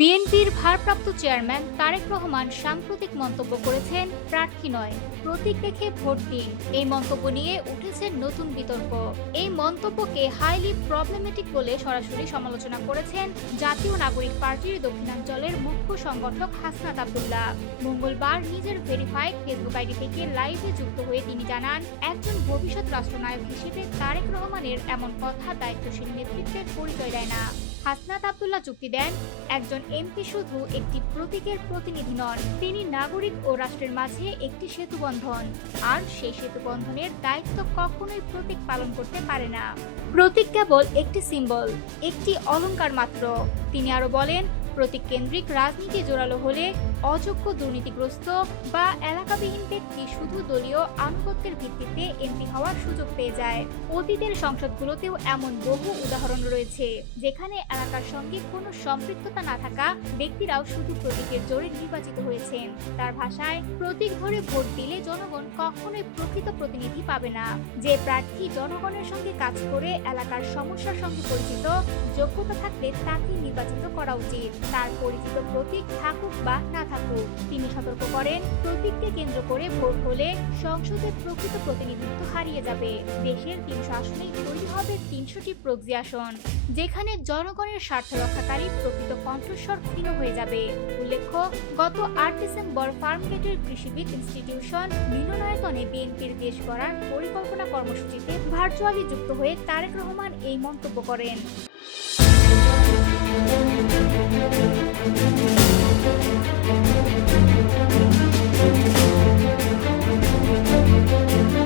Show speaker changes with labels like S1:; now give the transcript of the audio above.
S1: বিএনপির ভারপ্রাপ্ত চেয়ারম্যান তারেক রহমান সাম্প্রতিক মন্তব্য করেছেন, প্রার্থী নয়, প্রতীক দেখে ভোট দিন। এই মন্তব্য নিয়ে উঠেছে নতুন বিতর্ক। এই মন্তব্যকে হাইলি প্রবলেমেটিক বলে সরাসরি সমালোচনা করেছেন জাতীয় নাগরিক পার্টির দক্ষিণাঞ্চলের মুখ্য সংগঠক হাসনাত আব্দুল্লাহ। মঙ্গলবার নিজের ভেরিফাইড ফেসবুক আইডি থেকে লাইভে যুক্ত হয়ে তিনি জানান, একজন ভবিষ্যৎ রাষ্ট্রনায়ক হিসেবে তারেক রহমানের এমন কথা দায়িত্বশীল নেতৃত্বের পরিচয় দেয় না। হাসনাত আবদুল্লাহ যুক্তি দেন, একজন এমপি শুধু একটি প্রতীকের প্রতিনিধি নন, তিনি নাগরিক ও রাষ্ট্রের মাঝে একটি সেতু বন্ধন। আর সেই সেতু বন্ধনের দায়িত্ব কখনোই প্রতীক পালন করতে পারে না। প্রতীক কেবল একটি সিম্বল একটি অলংকার মাত্র। তিনি আরও বলেন প্রতীক কেন্দ্রিক রাজনীতি জোরালো হলে অযোগ্য দুর্নীতিগ্রস্ত বা এলাকাবিহীন ব্যক্তি শুধু দলীয় আনুগত্যের ভিত্তিতে এমপি হওয়ার সুযোগ পেয়ে যায়। অতীতের সংসদগুলোতেও এমন বহু উদাহরণ রয়েছে, যেখানে এলাকার সঙ্গে কোনো সম্পৃক্ততা না থাকা ব্যক্তিরাও শুধু প্রতীকের জোরে নির্বাচিত হয়েছেন। তার ভাষায়, প্রতীক ধরে ভোট দিলে জনগণ কখনোই প্রকৃত প্রতিনিধি পাবে না। যে প্রার্থী জনগণের সঙ্গে কাজ করে এলাকার সমস্যার সঙ্গে পরিচিত, যোগ্যতা থাকলে তাকে নির্বাচিত করা উচিত। তার পরিচিত প্রতীক থাকুক বা না থাকুক, তিনি সতর্ক করেন, প্রতীককে কেন্দ্র করে ভোট হলে সংসদে প্রকৃত প্রতিনিধিত্ব হারিয়ে যাবে। দেশের তিনশো আসনেই তৈরি হবে তিনশোটি প্রক্সি আসন, যেখানে জনগণের স্বার্থ রক্ষাকারী প্রকৃত কণ্ঠস্বর ক্ষীণ হয়ে যাবে। উল্লেখ্য, গত আট ডিসেম্বর ফার্মগেটের কৃষিবিদ ইনস্টিটিউশন মিলনায়তনে বিএনপির দেশ গড়ার পরিকল্পনা কর্মসূচিতে ভার্চুয়ালি যুক্ত হয়ে তারেক রহমান এই মন্তব্য করেন। Música